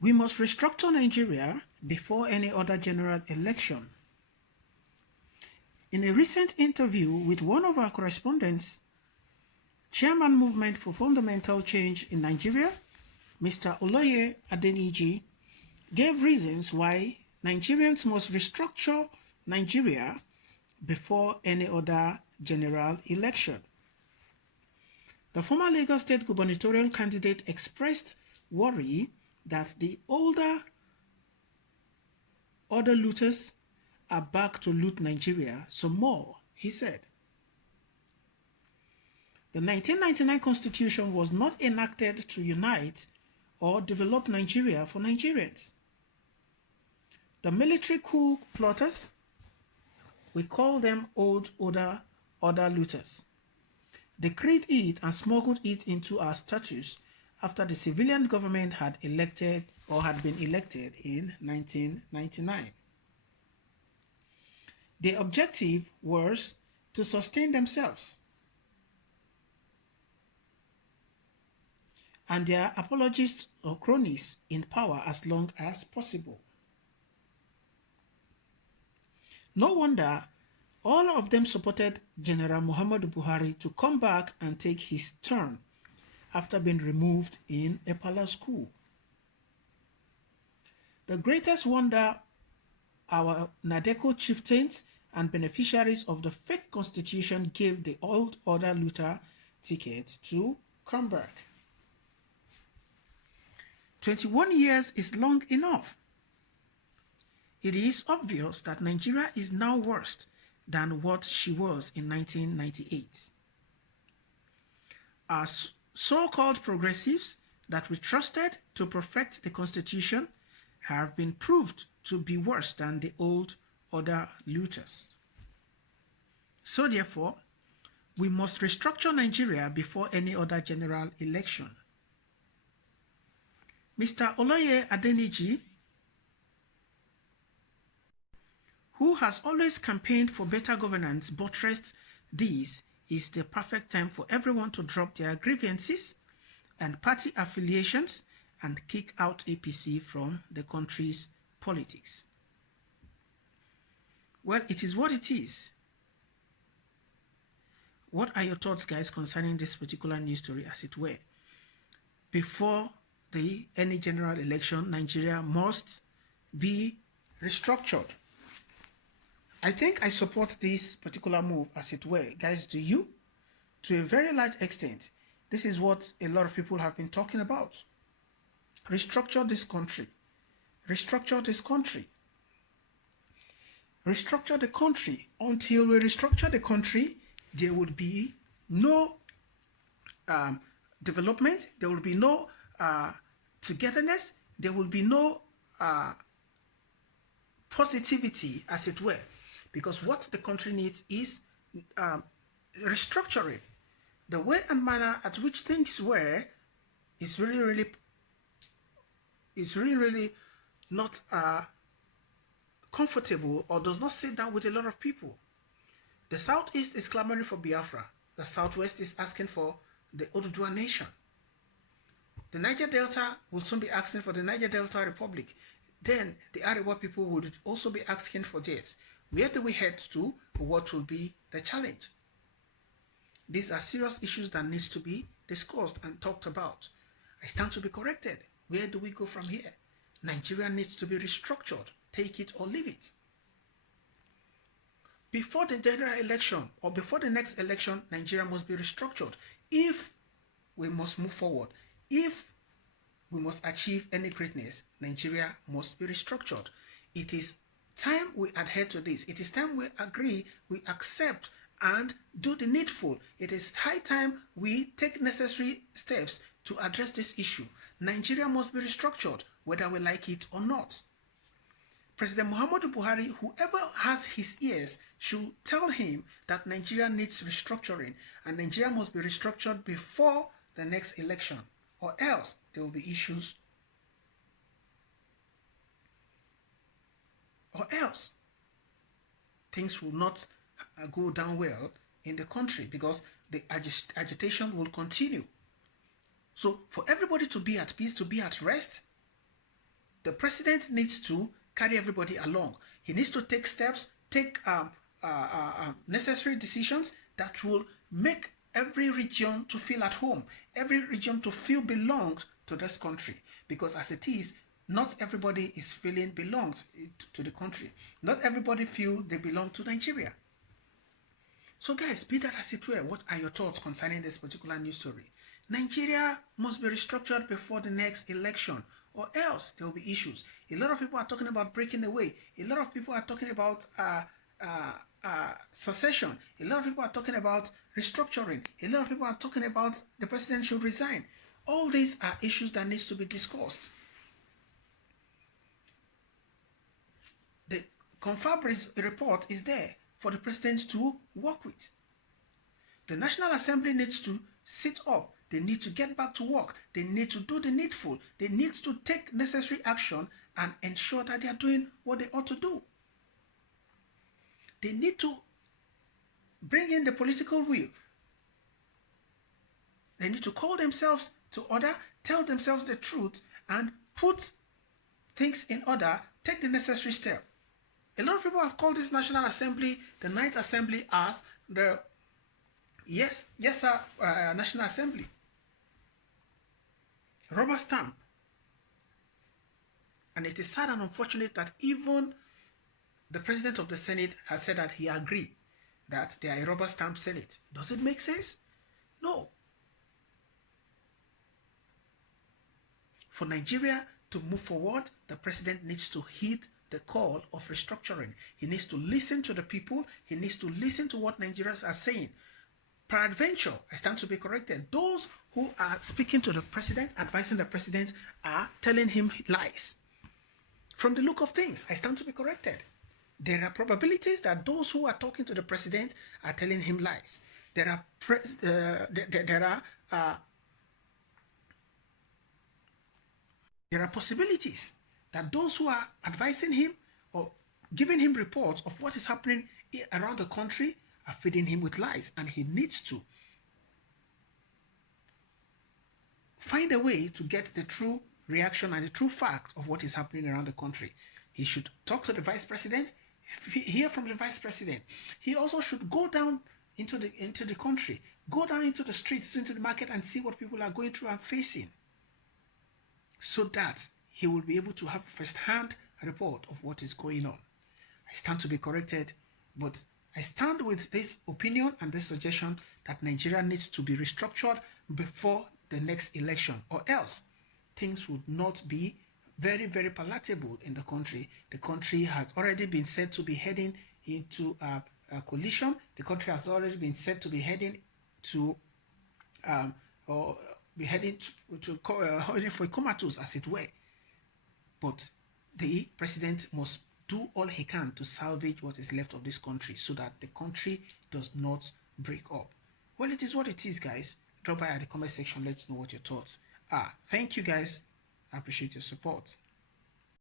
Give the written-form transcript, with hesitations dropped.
We must restructure Nigeria before any other general election. In a recent interview with one of our correspondents, Chairman Movement for Fundamental Change in Nigeria, Mr. Oloye Adeniji, gave reasons why Nigerians must restructure Nigeria before any other general election. The former Lagos State gubernatorial candidate expressed worry that the other looters are back to loot Nigeria some more, he said. The 1999 Constitution was not enacted to unite or develop Nigeria for Nigerians. The military coup plotters, we call them other looters, decreed it and smuggled it into our status after the civilian government had been elected in 1999. The objective was to sustain themselves and their apologists or cronies in power as long as possible. No wonder all of them supported General Muhammadu Buhari to come back and take his turn after being removed in a palace coup. The greatest wonder our Nadeko chieftains and beneficiaries of the fake constitution gave the old order looter ticket to come back. 21 years is long enough. It is obvious that Nigeria is now worse than what she was in 1998. Our so-called progressives that we trusted to perfect the constitution have been proved to be worse than the old order looters. So therefore, we must restructure Nigeria before any other general election. Mr. Oloye Adeniji, who has always campaigned for better governance, buttressed this is the perfect time for everyone to drop their grievances and party affiliations and kick out APC from the country's politics. Well, it is what it is. What are your thoughts, guys, concerning this particular news story, as it were? Before any general election, Nigeria must be restructured. I think I support this particular move, as it were. Guys, do you? To a very large extent, this is what a lot of people have been talking about. Restructure this country. Restructure this country. Restructure the country. Until we restructure the country, there will be no development. There will be no togetherness. There will be no positivity, as it were. Because what the country needs is restructuring. The way and manner at which things were is really not comfortable, or does not sit down with a lot of people. The Southeast is clamoring for Biafra. The Southwest is asking for the Oduduwa nation. The Niger Delta will soon be asking for the Niger Delta Republic. Then the Arewa people would also be asking for theirs. Where do we head to? What will be the challenge? These are serious issues that needs to be discussed and talked about. I stand to be corrected. Where do we go from here? Nigeria needs to be restructured. Take it or leave it. Before the general election or before the next election, Nigeria must be restructured. If we must move forward, if we must achieve any greatness, Nigeria must be restructured. It is time we adhere to this. It is time we agree, we accept, and do the needful. It is high time we take necessary steps to address this issue. Nigeria must be restructured, whether we like it or not. President Muhammadu Buhari, whoever has his ears, should tell him that Nigeria needs restructuring, and Nigeria must be restructured before the next election, or else there will be issues. Or else things will not go down well in the country, because the agitation will continue. So for everybody to be at peace, to be at rest, the president needs to carry everybody along. He needs to take steps, take necessary decisions that will make every region to feel at home, every region to feel belonged to this country. Because as it is, not everybody is feeling belongs to the country. Not everybody feel they belong to Nigeria. So guys, be that as it were, what are your thoughts concerning this particular news story? Nigeria must be restructured before the next election, or else there will be issues. A lot of people are talking about breaking away. A lot of people are talking about secession. A lot of people are talking about restructuring. A lot of people are talking about the president should resign. All these are issues that needs to be discussed. The confirmed report is there for the president to work with. The National Assembly needs to sit up. They need to get back to work. They need to do the needful. They need to take necessary action and ensure that they are doing what they ought to do. They need to bring in the political will. They need to call themselves to order, tell themselves the truth, and put things in order, take the necessary step. A lot of people have called this National Assembly, the Ninth Assembly, as the National Assembly. Rubber stamp. And it is sad and unfortunate that even the President of the Senate has said that he agreed that they are a rubber stamp Senate. Does it make sense? No. For Nigeria to move forward, the President needs to heed the call of restructuring. He needs to listen to the people. He needs to listen to what Nigerians are saying. Peradventure, I stand to be corrected. Those who are speaking to the president, advising the president, are telling him lies. From the look of things, I stand to be corrected. There are probabilities that those who are talking to the president are telling him lies. There are possibilities that those who are advising him or giving him reports of what is happening around the country are feeding him with lies, and he needs to find a way to get the true reaction and the true fact of what is happening around the country. He should talk to the vice president, hear from the vice president. He also should go down into the country, go down into the streets, into the market, and see what people are going through and facing, so that he will be able to have a first-hand report of what is going on. I stand to be corrected, but I stand with this opinion and this suggestion that Nigeria needs to be restructured before the next election, or else things would not be very, very palatable in the country. The country has already been said to be heading into a coalition. The country has already been said to be heading to for comatose, as it were. But the president must do all he can to salvage what is left of this country so that the country does not break up. Well, it is what it is, guys. Drop by at the comment section. Let us know what your thoughts are. Thank you, guys. I appreciate your support.